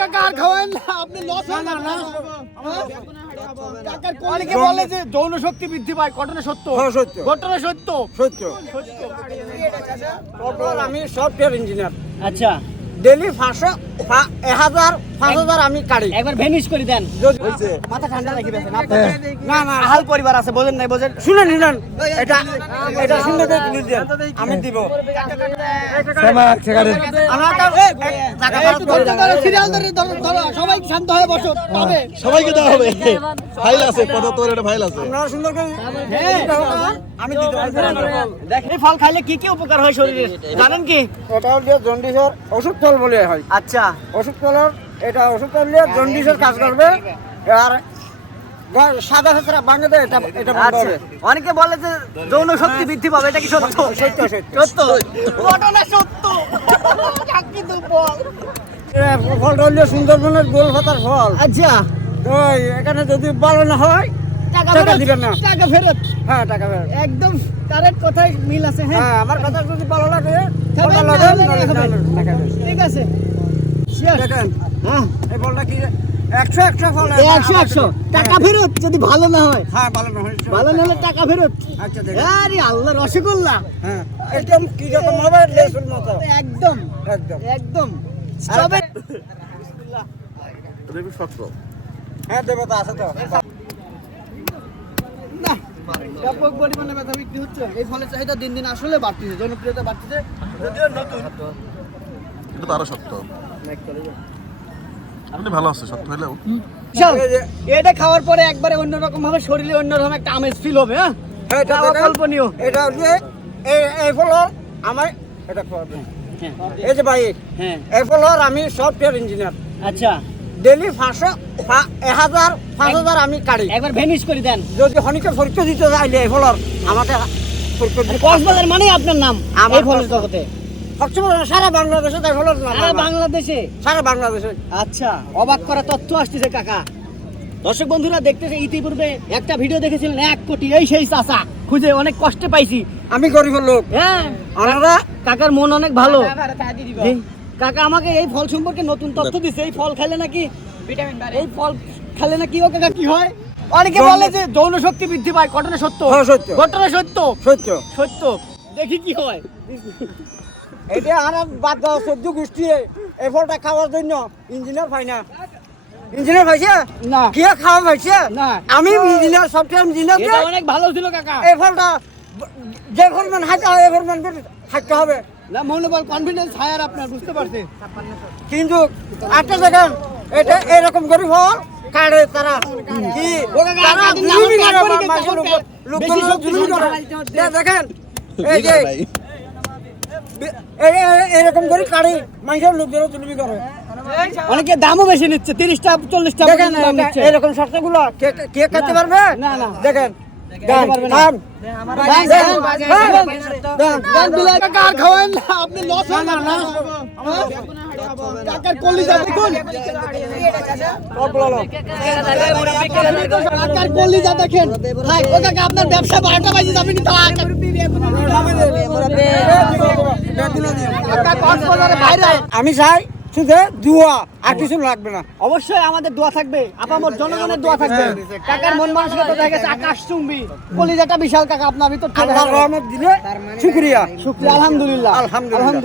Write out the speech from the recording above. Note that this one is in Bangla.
টাকা খাওয়ান আপনি লস হয়ে না। টাকার অনেকে বলে যে যৌন শক্তি বৃদ্ধি পায় ঘটনা সত্য। হ্যাঁ, সত্য। ঘটনা সত্য। সত্য। আমি সফটওয়্যার ইঞ্জিনিয়ার আচ্ছা। ডেলি পাঁচশো এক হাজার পাঁচ হাজার আমি কাড়ি। একবার ভেনিশ করে দেন। মাথা ঠান্ডা রাখি না না আহাল পরিবার আছে বোঝেন নাই নিলেন এটা এটা শুনে করে তুলে দেন আমি দিব। সবাই শান্ত হয়ে বসো সবাইকে দেওয়া হবে। ফাইল আছে পঁচাত্তর এটা ফাইল আছে। আপনারা সুন্দর করে আমি দিতে এই ফল খাইলে কি কি উপকার হয় শরীরের জানেন কি? এটা হচ্ছে জন্ডিসের ওষুধ ফল বলে হয়। আচ্ছা। ওষুধ ফলের এটা ওষুধ ফল দিয়ে জন্ডিসের কাজ করবে। আর সাদা সাদা ভাঙে দেয় এটা এটা বন্ধ আচ্ছা। হবে। অনেকে বলে যে যৌন শক্তি বৃদ্ধি পাবে এটা কি সত্য? সত্য সত্য সত্য। ঘটনা সত্য। সাক্ষী তো ফলটা হচ্ছে সুন্দরবনের গোল পাতার ফল। আচ্ছা। তো এখানে যদি ভালো না হয় টাকা ফেরত দিবেন না। টাকা ফেরত। হ্যাঁ টাকা ফেরত। একদম কারেক্ট কথাই মিল আছে হ্যাঁ? হ্যাঁ আমার কথা যদি ভালো লাগে না। ঠিক আছে। দেখেন হ্যাঁ। এই ফলটা কি একশো একশো ফল একশো একশো। টাকা ফেরত যদি ভালো না হয়। হ্যাঁ ভালো না হয় ভালো না হলে টাকা ফেরত। আচ্ছা দেখেন। আরে আল্লাহ রসগোল্লা। হ্যাঁ। একদম কি রকম হবে লেসুন মতো। একদম। একদম। একদম। স্ট্রবেরি শক্ত। হ্যাঁ দেবতা আছে তো। ব্যাপক পরিমাণে ব্যথা বিক্রি হচ্ছে। এই ফলের চাহিদা দিন দিন আসলে বাড়তেছে জনপ্রিয়তা বাড়তেছে যদিও নতুন। এটা তো আরও শক্ত। আপনি ভালো আছে শক্ত হইলেও। বিশাল। এই যে- এটা খাওয়ার পরে একবারে অন্যরকম ভাবে শরীরে অন্যরকম একটা আমেজ ফিল হবে হ্যাঁ? হ্যাঁ, এটা এটা অকল্পনীয় এটা হচ্ছে এই এই ফলর আমার এটা খাওয়াবেন। হ্যাঁ। এই যে ভাই হ্যাঁ। এই ফলর আমি সফটওয়্যার ইঞ্জিনিয়ার। আচ্ছা। ডেলি পাঁচশো এক হাজার পাঁচ হাজার আমি কাড়ি একবার ভেনিশ করে দেন। যদি হনিকে পরীক্ষা দিতে যাইলে এই ফলর আমাকে কক্সবাজার মানে আপনার নাম আমার ফলের জগতে। সারা বাংলাদেশে তাই ফলর সারা। বাংলাদেশে। সারা বাংলাদেশে। আচ্ছা অবাক করা তথ্য আসতেছে কাকা। দর্শক বন্ধুরা দেখতেছে ইতিপূর্বে একটা ভিডিও দেখেছিলেন এক কোটি এই সেই চাচা খুঁজে অনেক কষ্টে পাইছি। আমি গরিবের লোক। হ্যাঁ। কাকার মন অনেক ভালো। কাকা আমাকে এই ফল সম্পর্কে নতুন তথ্য দিছে এই ফল খাইলে নাকি এই ফল খেলে নাকি ও কাকা কি হয়? অনেকে বলে যে যৌন শক্তি বৃদ্ধি পায় ঘটনা সত্য। হ্যাঁ, সত্য। ঘটনা সত্য। সত্য। সত্য। দেখি কি হয়। এটা আর বাদ দাও চোদ্দ গোষ্ঠী এই ফলটা খাওয়ার জন্য ইঞ্জিনিয়ার পাই না। ইঞ্জিনিয়ার পাইছে না। কে খাওয়া পাইছে না। আমি ইঞ্জিনিয়ার সফটওয়্যার এটা ইঞ্জিনিয়ার অনেক ভালো ছিল কাকা। এই ফলটা যে পরিমাণ হাইতে হয় এই পরিমাণ হাইতে হবে। না মনোবল কনফিডেন্স হায়ার আপনার বুঝতে পারছেন? কিন্তু একটা দেখেন এটা এরকম করে ফল কাটে তারা কি? তারা জুলুমি করে মানুষের উপর জুলুমি করে দেখেন এই যে এরকম করে কাটে মানুষের লোকজনও জুলুমি করে। অনেকে দামও বেশি নিচ্ছে তিরিশটা চল্লিশটা দেখেন এরকম শর্তগুলো কে কে খেতে পারবে না, না। দেখেন খেতে পারবে না। দাম দেন, দেন, দেন, দেন বিলাই কাকা আর খাওয়ান না, আপনি loss হয়ে যান হ্যাঁ? কাকার কলিজা দেখুন। দেখেন। ভাই, ও কাকা, আপনার ব্যবসা বারোটা বাজে যাবে নি তো। আমি চাই শুধু দুয়া আর কিছু লাগবে না। অবশ্যই আমাদের দোয়া থাকবে। আপামর জনগণের দোয়া থাকবে। কাকার মন মানসিকতা দেখা গেছে আকাশ চুম্বি। কলিজাটা বিশাল কাকা আপনার ভিতর আল্লাহর রহমত দিলে শুক্রিয়া। শুক্রিয়া আলহামদুলিল্লাহ। আলহামদুলিল্লাহ।